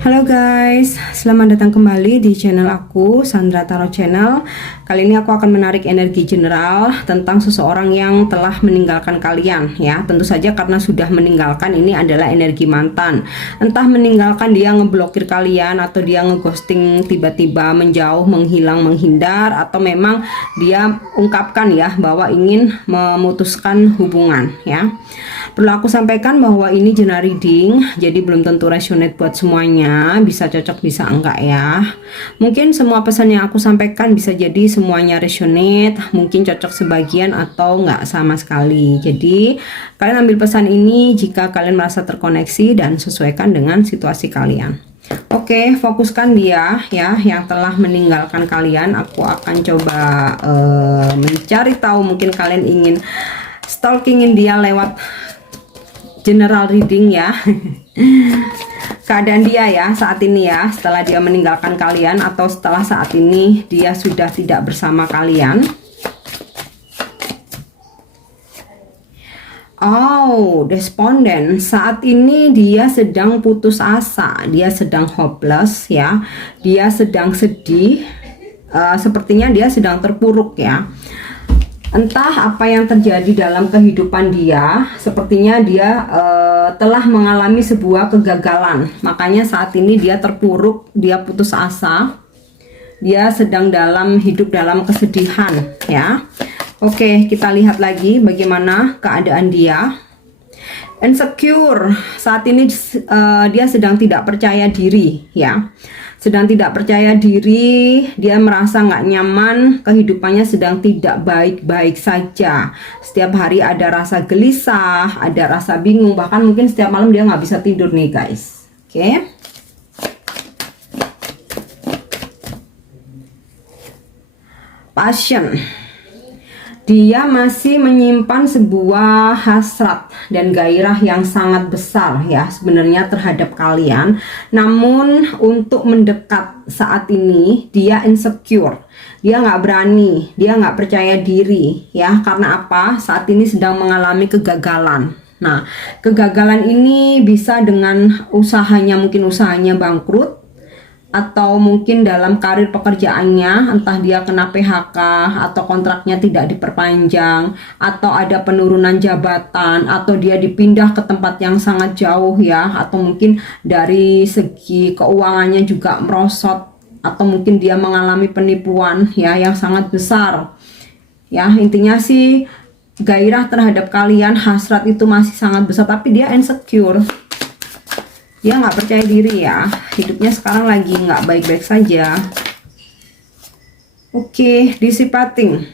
Halo guys, selamat datang kembali di channel aku, Sandra Tarot Channel. Kali ini aku akan menarik energi general tentang seseorang yang telah meninggalkan kalian ya. Tentu saja karena sudah meninggalkan, ini adalah energi mantan. Entah meninggalkan, dia ngeblokir kalian, atau dia ngeghosting, tiba-tiba menjauh, menghilang, menghindar, atau memang dia ungkapkan ya bahwa ingin memutuskan hubungan ya. Perlu aku sampaikan bahwa ini general reading, jadi belum tentu resonate buat semuanya, bisa cocok bisa enggak ya. Mungkin semua pesan yang aku sampaikan bisa jadi semuanya resonate, mungkin cocok sebagian atau enggak sama sekali. Jadi kalian ambil pesan ini jika kalian merasa terkoneksi dan sesuaikan dengan situasi kalian. Oke, fokuskan dia ya yang telah meninggalkan kalian. Aku akan coba mencari tahu, mungkin kalian ingin stalkingin dia lewat general reading ya. Keadaan dia ya saat ini ya, setelah dia meninggalkan kalian atau setelah saat ini dia sudah tidak bersama kalian. Oh, despondent. Saat ini dia sedang putus asa, dia sedang hopeless ya, dia sedang sedih, sepertinya dia sedang terpuruk ya. Entah apa yang terjadi dalam kehidupan dia, sepertinya dia telah mengalami sebuah kegagalan. Makanya saat ini dia terpuruk, dia putus asa, dia sedang hidup dalam kesedihan ya. Oke, kita lihat lagi bagaimana keadaan dia. Insecure, saat ini dia sedang tidak percaya diri ya. Sedang tidak percaya diri, dia merasa nggak nyaman, kehidupannya sedang tidak baik-baik saja. Setiap hari ada rasa gelisah, ada rasa bingung, bahkan mungkin setiap malam dia nggak bisa tidur nih guys. Oke. Passion, dia masih menyimpan sebuah hasrat dan gairah yang sangat besar ya sebenarnya terhadap kalian. Namun untuk mendekat saat ini dia insecure, dia nggak berani, dia nggak percaya diri ya. Karena apa? Saat ini sedang mengalami kegagalan. Nah, kegagalan ini bisa dengan usahanya, mungkin usahanya bangkrut, atau mungkin dalam karir pekerjaannya, entah dia kena PHK atau kontraknya tidak diperpanjang, atau ada penurunan jabatan, atau dia dipindah ke tempat yang sangat jauh ya, atau mungkin dari segi keuangannya juga merosot, atau mungkin dia mengalami penipuan ya yang sangat besar ya. Intinya sih gairah terhadap kalian, hasrat itu masih sangat besar, tapi dia insecure. Dia nggak percaya diri ya, hidupnya sekarang lagi nggak baik-baik saja. Oke, dissipating.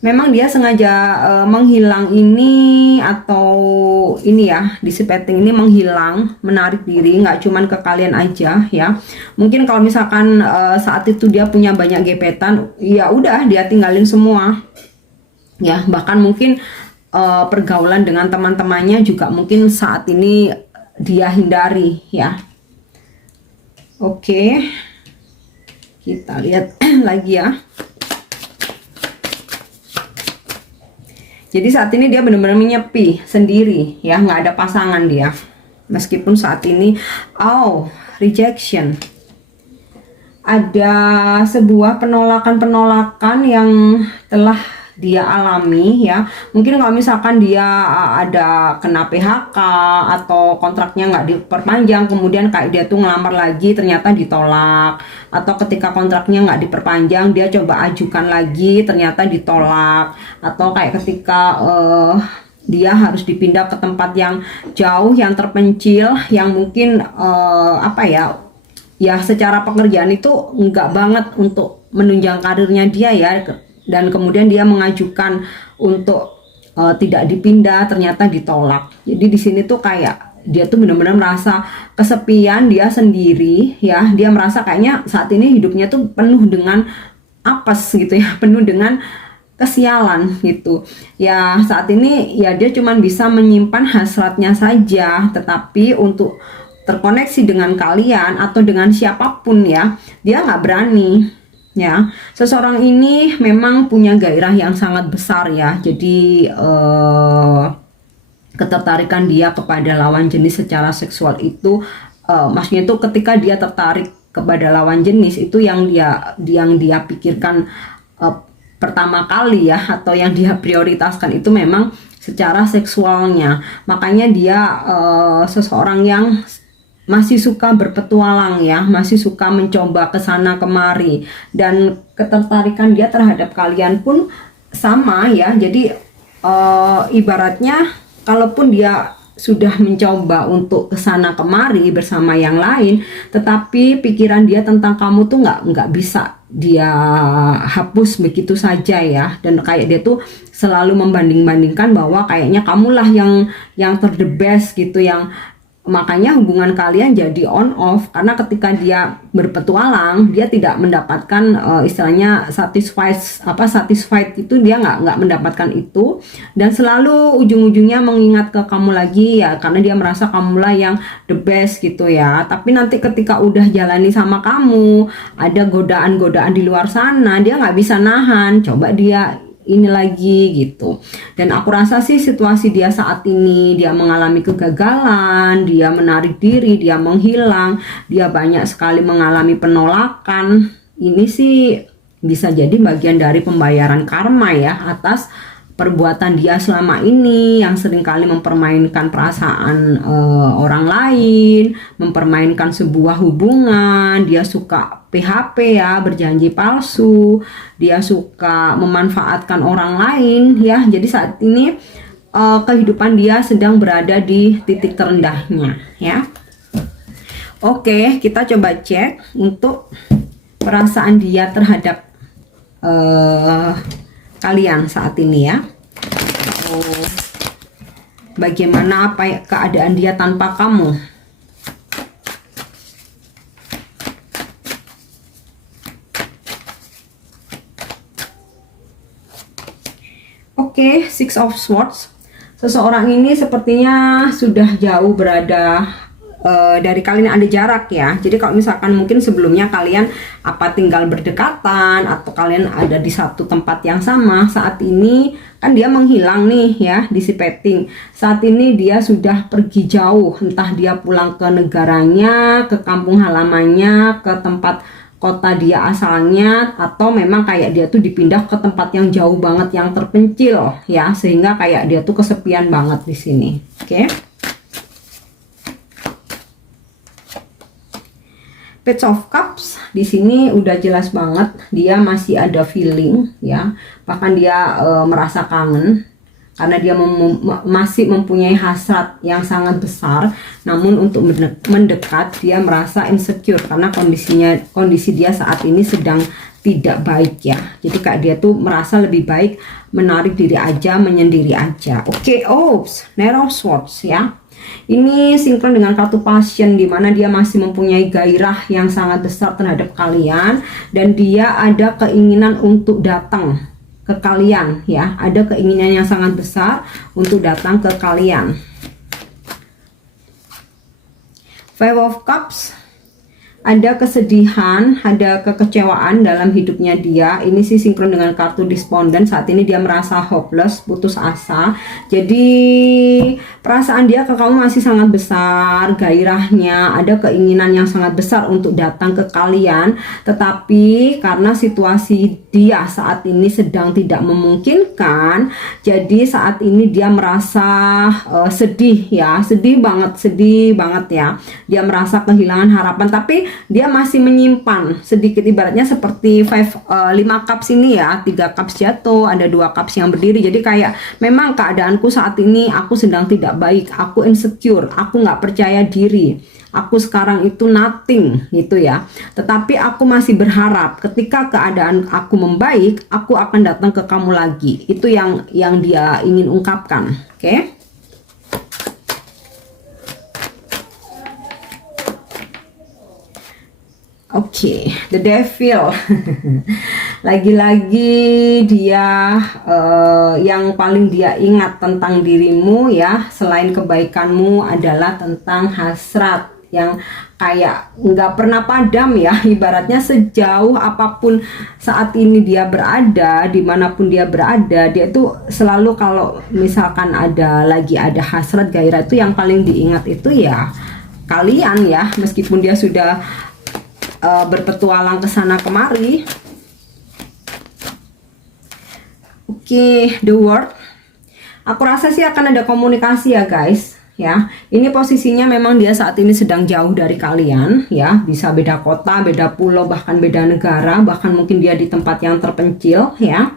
Memang dia sengaja menghilang ini, atau ini ya, dissipating ini menghilang, menarik diri, nggak cuman ke kalian aja ya. Mungkin kalau misalkan saat itu dia punya banyak gebetan, ya udah dia tinggalin semua ya. Bahkan mungkin pergaulan dengan teman-temannya juga mungkin saat ini dia hindari ya. Oke, kita lihat lagi ya. Jadi saat ini dia benar-benar menyepi sendiri ya, nggak ada pasangan dia. Meskipun saat ini rejection, ada sebuah penolakan-penolakan yang telah dia alami ya. Mungkin kalau misalkan dia ada kena PHK atau kontraknya nggak diperpanjang, kemudian kayak dia tuh ngelamar lagi ternyata ditolak, atau ketika kontraknya nggak diperpanjang dia coba ajukan lagi ternyata ditolak, atau kayak ketika dia harus dipindah ke tempat yang jauh, yang terpencil, yang mungkin ya secara pekerjaan itu nggak banget untuk menunjang karirnya dia ya, dan kemudian dia mengajukan untuk tidak dipindah, ternyata ditolak. Jadi di sini tuh kayak dia tuh benar-benar merasa kesepian, dia sendiri ya. Dia merasa kayaknya saat ini hidupnya tuh penuh dengan apes gitu ya, penuh dengan kesialan gitu ya. Saat ini ya dia cuman bisa menyimpan hasratnya saja, tetapi untuk terkoneksi dengan kalian atau dengan siapapun ya, dia nggak berani ya. Seseorang ini memang punya gairah yang sangat besar ya. Jadi ketertarikan dia kepada lawan jenis secara seksual itu maksudnya itu ketika dia tertarik kepada lawan jenis itu yang dia pikirkan pertama kali ya, atau yang dia prioritaskan itu memang secara seksualnya. Makanya dia seseorang yang masih suka berpetualang ya, masih suka mencoba ke sana kemari, dan ketertarikan dia terhadap kalian pun sama ya. Jadi ibaratnya kalaupun dia sudah mencoba untuk kesana kemari bersama yang lain, tetapi pikiran dia tentang kamu tuh nggak bisa dia hapus begitu saja ya. Dan kayak dia tuh selalu membanding-bandingkan bahwa kayaknya kamulah yang the best gitu, yang makanya hubungan kalian jadi on off, karena ketika dia berpetualang dia tidak mendapatkan istilahnya satisfied itu, dia nggak mendapatkan itu, dan selalu ujung-ujungnya mengingat ke kamu lagi ya, karena dia merasa kamulah yang the best gitu ya. Tapi nanti ketika udah jalani sama kamu, ada godaan-godaan di luar sana, dia nggak bisa nahan, coba dia ini lagi gitu. Dan aku rasa sih situasi dia saat ini, dia mengalami kegagalan, dia menarik diri, dia menghilang, dia banyak sekali mengalami penolakan. Ini sih bisa jadi bagian dari pembayaran karma ya atas perbuatan dia selama ini yang seringkali mempermainkan perasaan orang lain, mempermainkan sebuah hubungan. Dia suka PHP ya, berjanji palsu, dia suka memanfaatkan orang lain ya. Jadi saat ini kehidupan dia sedang berada di titik terendahnya ya. Oke, kita coba cek untuk perasaan dia terhadap kalian saat ini ya. Bagaimana keadaan dia tanpa kamu? Oke, Six of Swords. Seseorang ini sepertinya sudah jauh berada dari kalian, ada jarak ya. Jadi kalau misalkan mungkin sebelumnya kalian tinggal berdekatan atau kalian ada di satu tempat yang sama, saat ini kan dia menghilang nih ya, dissipating. Saat ini dia sudah pergi jauh, entah dia pulang ke negaranya, ke kampung halamannya, ke tempat kota dia asalnya, atau memang kayak dia tuh dipindah ke tempat yang jauh banget, yang terpencil ya, sehingga kayak dia tuh kesepian banget di sini. Oke. Page of Cups di sini udah jelas banget dia masih ada feeling ya, bahkan dia merasa kangen karena dia masih mempunyai hasrat yang sangat besar. Namun untuk mendekat dia merasa insecure karena kondisi dia saat ini sedang tidak baik ya. Jadi kayak dia tuh merasa lebih baik menarik diri aja, menyendiri aja. Oke, Knight of Swords ya. Ini sinkron dengan kartu passion, dimana dia masih mempunyai gairah yang sangat besar terhadap kalian, dan dia ada keinginan untuk datang ke kalian ya, ada keinginan yang sangat besar untuk datang ke kalian. Five of Cups, ada kesedihan, ada kekecewaan dalam hidupnya dia. Ini sih sinkron dengan kartu despondent. Saat ini dia merasa hopeless, putus asa. Jadi perasaan dia ke kamu masih sangat besar, gairahnya, ada keinginan yang sangat besar untuk datang ke kalian. Tetapi karena situasi dia saat ini sedang tidak memungkinkan, jadi saat ini dia merasa sedih ya, sedih banget ya. Dia merasa kehilangan harapan, tapi dia masih menyimpan sedikit, ibaratnya seperti 5 cups ini ya, 3 cups jatuh, ada 2 cups yang berdiri. Jadi kayak memang keadaanku saat ini, aku sedang tidak baik, aku insecure, aku nggak percaya diri, aku sekarang itu nothing gitu ya. Tetapi aku masih berharap ketika keadaan aku membaik, aku akan datang ke kamu lagi. Itu yang dia ingin ungkapkan. Oke. Oke, The Devil. Lagi-lagi dia yang paling dia ingat tentang dirimu ya, selain kebaikanmu adalah tentang hasrat yang kayak nggak pernah padam ya. Ibaratnya sejauh apapun saat ini dia berada, dimanapun dia berada, dia tuh selalu kalau misalkan ada hasrat, gairah, itu yang paling diingat itu ya kalian ya, meskipun dia sudah berpetualang ke sana kemari. Oke, the word. Aku rasa sih akan ada komunikasi ya guys. Ya, ini posisinya memang dia saat ini sedang jauh dari kalian ya, bisa beda kota, beda pulau, bahkan beda negara, bahkan mungkin dia di tempat yang terpencil ya.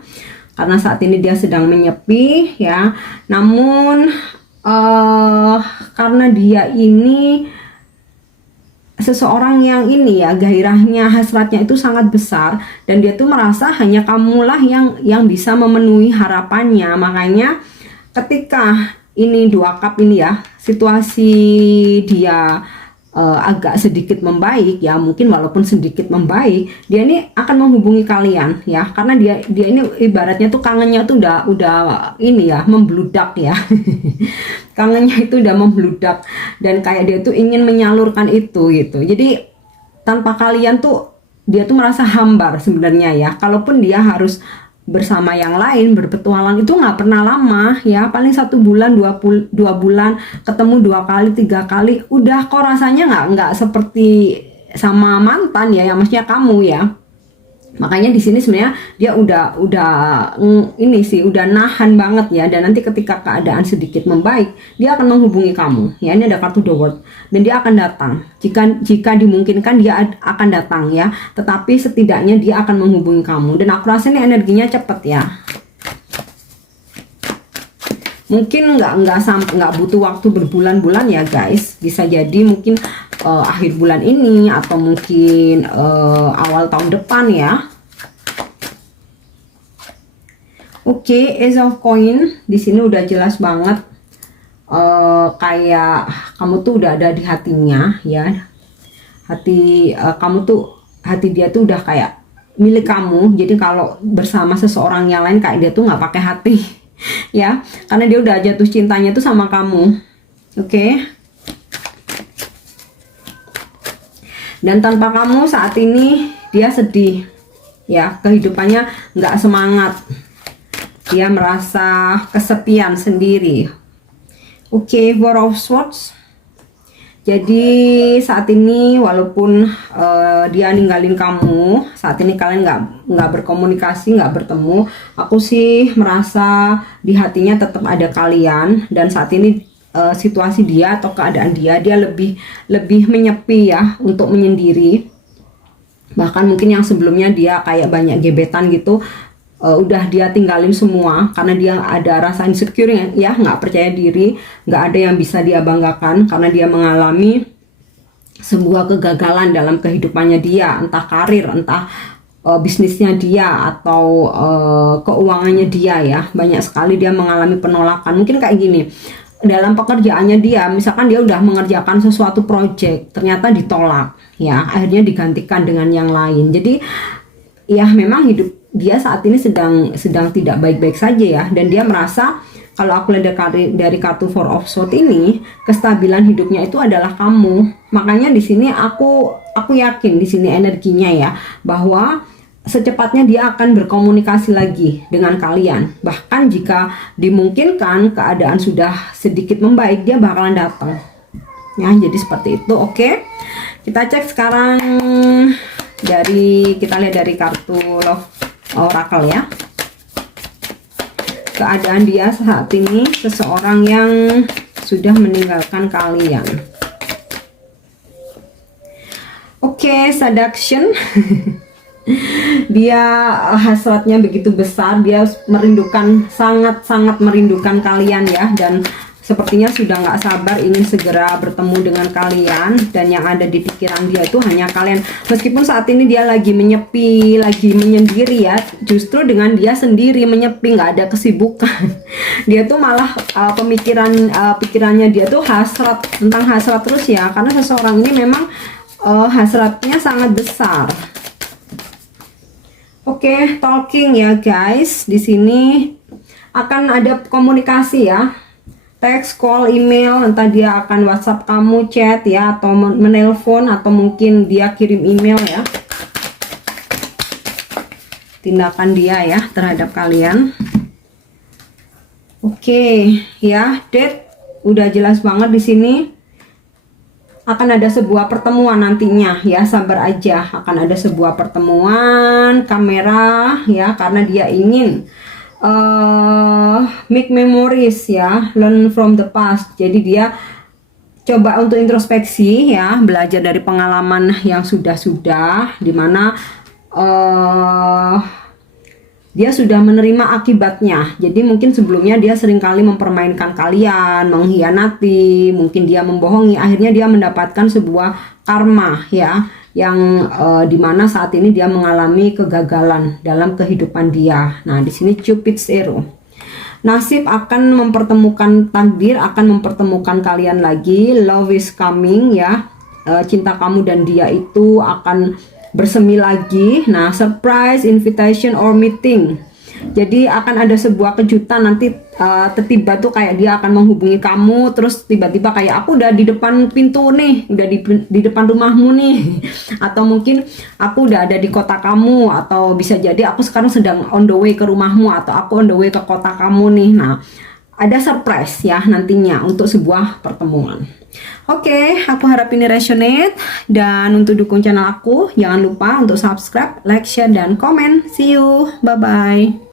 Karena saat ini dia sedang menyepi ya. Namun karena dia ini seseorang yang ini ya, gairahnya, hasratnya itu sangat besar, dan dia tuh merasa hanya kamulah yang bisa memenuhi harapannya. Makanya ketika ini 2 cup ini ya, situasi dia agak sedikit membaik ya, mungkin walaupun sedikit membaik, dia ini akan menghubungi kalian ya, karena dia ini ibaratnya tuh kangennya tuh udah ini ya, membludak ya. Kangennya itu udah membludak, dan kayak dia tuh ingin menyalurkan itu gitu. Jadi tanpa kalian tuh dia tuh merasa hambar sebenarnya ya. Kalaupun dia harus bersama yang lain berpetualang itu nggak pernah lama ya, paling 1 bulan 2 bulan ketemu 2 kali 3 kali udah, kok rasanya nggak seperti sama mantan ya, yang maksudnya kamu ya. Makanya di sini sebenarnya dia udah ini sih udah nahan banget ya, dan nanti ketika keadaan sedikit membaik dia akan menghubungi kamu ya. Ini ada kartu The World, dan dia akan datang jika dimungkinkan, dia akan datang ya, tetapi setidaknya dia akan menghubungi kamu, dan aku rasa ini energinya cepet ya. Mungkin nggak butuh waktu berbulan-bulan ya guys, bisa jadi mungkin akhir bulan ini atau mungkin awal tahun depan ya. Oke, Ace of Coin di sini udah jelas banget, kayak kamu tuh udah ada di hatinya ya. Hati dia tuh udah kayak milik kamu. Jadi kalau bersama seseorang yang lain kayak dia tuh nggak pakai hati ya, karena dia udah jatuh cintanya tuh sama kamu. Oke. Dan tanpa kamu saat ini dia sedih ya, kehidupannya nggak semangat, dia merasa kesepian sendiri. Oke, Four of Swords. Jadi saat ini walaupun dia ninggalin kamu, saat ini kalian nggak berkomunikasi, nggak bertemu, aku sih merasa di hatinya tetap ada kalian, dan saat ini situasi dia atau keadaan dia lebih menyepi ya, untuk menyendiri. Bahkan mungkin yang sebelumnya dia kayak banyak gebetan gitu, udah dia tinggalin semua karena dia ada rasa insecure ya, nggak percaya diri, nggak ada yang bisa dia banggakan karena dia mengalami sebuah kegagalan dalam kehidupannya dia, entah karir, entah bisnisnya dia, atau keuangannya dia ya. Banyak sekali dia mengalami penolakan. Mungkin kayak gini, dalam pekerjaannya dia, misalkan dia udah mengerjakan sesuatu project, ternyata ditolak ya, akhirnya digantikan dengan yang lain. Jadi ya memang hidup dia saat ini sedang tidak baik-baik saja ya, dan dia merasa, kalau aku lihat dari kartu Four of Swords ini, kestabilan hidupnya itu adalah kamu. Makanya di sini aku yakin di sini energinya ya, bahwa secepatnya dia akan berkomunikasi lagi dengan kalian. Bahkan jika dimungkinkan keadaan sudah sedikit membaik, dia bakalan datang ya. Jadi seperti itu. Oke, kita cek sekarang kita lihat dari kartu Love Oracle ya. Keadaan dia saat ini, seseorang yang sudah meninggalkan kalian. Oke, seduction. Dia hasratnya begitu besar, dia merindukan, sangat merindukan kalian ya, dan sepertinya sudah nggak sabar ingin segera bertemu dengan kalian, dan yang ada di pikiran dia itu hanya kalian. Meskipun saat ini dia lagi menyepi, lagi menyendiri ya, justru dengan dia sendiri menyepi, nggak ada kesibukan, dia tuh malah pikirannya dia tuh tentang hasrat terus ya, karena seseorang ini memang hasratnya sangat besar. Oke, talking ya guys. Di sini akan ada komunikasi ya. Teks, call, email, entah dia akan WhatsApp kamu, chat ya, atau menelpon, atau mungkin dia kirim email ya. Tindakan dia ya terhadap kalian. Oke, ya, date udah jelas banget di sini. akan ada sebuah pertemuan nantinya ya, sabar aja, akan ada sebuah pertemuan kamera ya, karena dia ingin make memories ya, learn from the past. Jadi dia coba untuk introspeksi ya, belajar dari pengalaman yang sudah-sudah, dimana dia sudah menerima akibatnya. Jadi mungkin sebelumnya dia seringkali mempermainkan kalian, mengkhianati, mungkin dia membohongi, akhirnya dia mendapatkan sebuah karma ya, yang dimana saat ini dia mengalami kegagalan dalam kehidupan dia. Nah, di sini Cupid's arrow. Nasib akan mempertemukan, takdir akan mempertemukan kalian lagi. Love is coming ya. Cinta kamu dan dia itu akan bersemi lagi. Nah, surprise, invitation or meeting. Jadi akan ada sebuah kejutan nanti, tiba-tiba tuh kayak dia akan menghubungi kamu, terus tiba-tiba kayak aku udah di depan pintu nih, udah di depan rumahmu nih, atau mungkin aku udah ada di kota kamu, atau bisa jadi aku sekarang sedang on the way ke rumahmu, atau aku on the way ke kota kamu nih. Nah, ada surprise ya nantinya untuk sebuah pertemuan. Oke, aku harap ini resonate, dan untuk dukung channel aku jangan lupa untuk subscribe, like, share, dan komen. See you, bye bye.